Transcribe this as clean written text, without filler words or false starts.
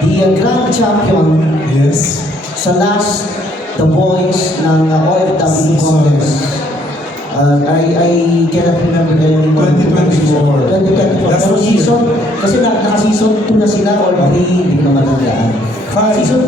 the grand champion Yes. sa last The Voice ng OFW Congress. I cannot remember the name. 2024. 2024. That's Pero the year. season, kasi naka-season 2 na sila or 3, hindi ko na matandaan. Five. Season